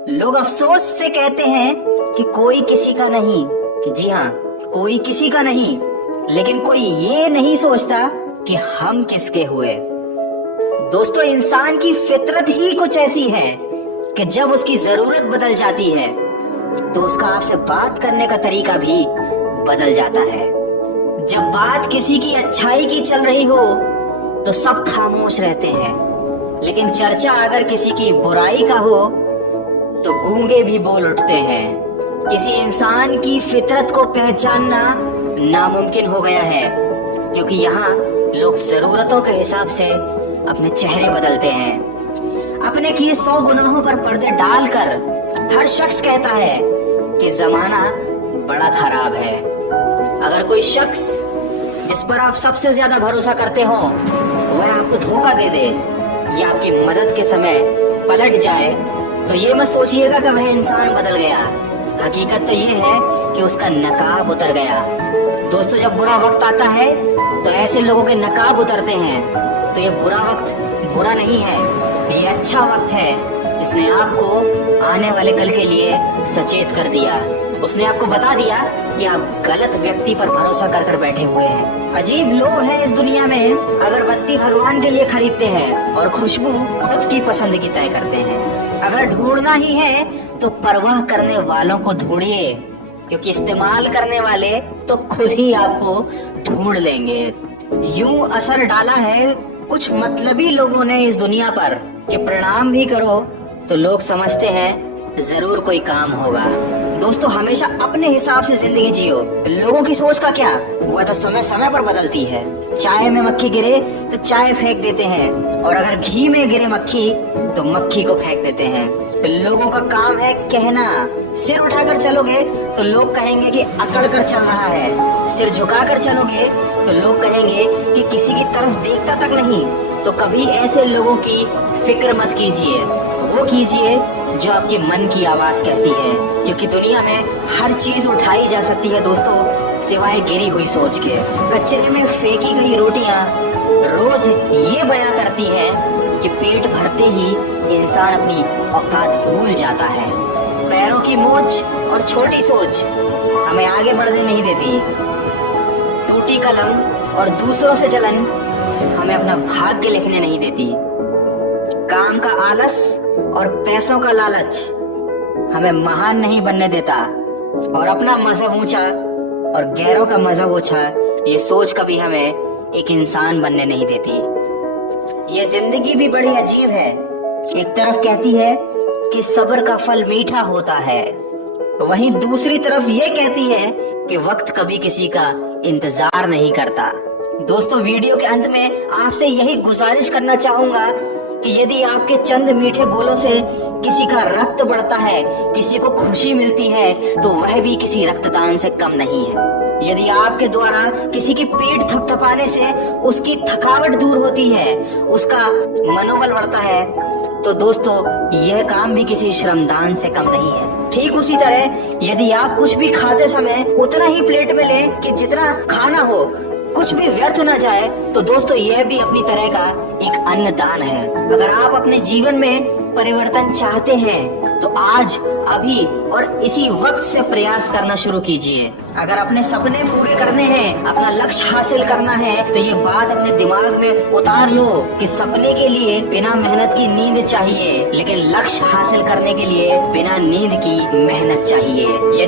लोग अफसोस से कहते हैं कि कोई किसी का नहीं। जी हाँ, कोई किसी का नहीं, लेकिन कोई ये नहीं सोचता कि हम किसके हुए। दोस्तों, इंसान की फितरत ही कुछ ऐसी है कि जब उसकी जरूरत बदल जाती है तो उसका आपसे बात करने का तरीका भी बदल जाता है। जब बात किसी की अच्छाई की चल रही हो तो सब खामोश रहते हैं, लेकिन चर्चा अगर किसी की बुराई का हो तो गूंगे भी बोल उठते हैं। किसी इंसान की फितरत को पहचानना नामुमकिन हो गया है, क्योंकि यहाँ लोग जरूरतों के हिसाब से अपने चेहरे बदलते हैं। अपने किए 100 गुनाहों पर पर्दे डालकर हर शख्स कहता है कि जमाना बड़ा खराब है। अगर कोई शख्स जिस पर आप सबसे ज्यादा भरोसा करते हो वह आपको धोखा दे दे या आपकी मदद के समय पलट जाए, तो ये मत सोचिएगा कि वह इंसान बदल गया। हकीकत तो ये है कि उसका नकाब उतर गया। दोस्तों, जब बुरा वक्त आता है तो ऐसे लोगों के नकाब उतरते हैं। तो ये बुरा वक्त बुरा नहीं है, ये अच्छा वक्त है जिसने आपको आने वाले कल के लिए सचेत कर दिया। उसने आपको बता दिया कि आप गलत व्यक्ति पर भरोसा कर कर बैठे हुए हैं। अजीब लोग हैं इस दुनिया में, अगरबत्ती भगवान के लिए खरीदते हैं और खुशबू खुद की पसंद की तय करते हैं। अगर ढूंढना ही है तो परवाह करने वालों को ढूंढिए, क्योंकि इस्तेमाल करने वाले तो खुद ही आपको ढूंढ लेंगे। यूं असर डाला है कुछ मतलबी लोगों ने इस दुनिया पर कि प्रणाम भी करो तो लोग समझते हैं जरूर कोई काम होगा। दोस्तों, हमेशा अपने हिसाब से जिंदगी जियो। लोगों की सोच का क्या, वह तो समय समय पर बदलती है। चाय में मक्खी गिरे तो चाय फेंक देते हैं, और अगर घी में गिरे मक्खी तो मक्खी को फेंक देते हैं। लोगों का काम है कहना। सिर उठाकर चलोगे तो लोग कहेंगे कि अकड़ कर चल रहा है। सिर झुकाकर चलोगे तो लोग कहेंगे कि किसी की तरफ देखता तक नहीं। तो कभी ऐसे लोगों की फिक्र मत कीजिए, वो कीजिए जो आपके मन की आवाज कहती है, क्योंकि दुनिया में हर चीज उठाई जा सकती है दोस्तों, सिवाय गिरी हुई सोच के। कचरे में फेंकी गई रोटियां रोज ये बयां करती हैं कि पेट भरते ही इंसान अपनी औकात भूल जाता है। पैरों की मोच और छोटी सोच हमें आगे बढ़ने नहीं देती। टूटी कलम और दूसरों से जलन हमें अपना भाग्य लिखने नहीं देती। काम का आलस और पैसों का लालच हमें महान नहीं बनने देता, और अपना मजहब ऊंचा और गैरों का मजहब ओछा ये सोच कभी हमें एक इंसान बनने नहीं देती। ये जिंदगी भी बड़ी अजीब है। एक तरफ कहती है कि सब्र का फल मीठा होता है, वहीं दूसरी तरफ ये कहती है कि वक्त कभी किसी का इंतजार नहीं करता। दोस्तों, वीडियो के अंत में आपसे यही गुजारिश करना चाहूंगा कि यदि आपके चंद मीठे बोलों से किसी का रक्त बढ़ता है, किसी को खुशी मिलती है, तो वह भी किसी रक्तदान से कम नहीं है। यदि आपके द्वारा किसी की पीठ थपथपाने से उसकी थकावट दूर होती है, उसका मनोबल बढ़ता है, तो दोस्तों यह काम भी किसी श्रमदान से कम नहीं है। ठीक उसी तरह यदि आप कुछ भी खाते समय उतना ही प्लेट में लें कि जितना खाना हो, कुछ भी व्यर्थ ना जाए, तो दोस्तों यह भी अपनी तरह का एक अन्नदान है। अगर आप अपने जीवन में परिवर्तन चाहते हैं तो आज, अभी और इसी वक्त से प्रयास करना शुरू कीजिए। अगर अपने सपने पूरे करने हैं, अपना लक्ष्य हासिल करना है, तो ये बात अपने दिमाग में उतार लो कि सपने के लिए बिना मेहनत की नींद चाहिए, लेकिन लक्ष्य हासिल करने के लिए बिना नींद की मेहनत चाहिए। यदि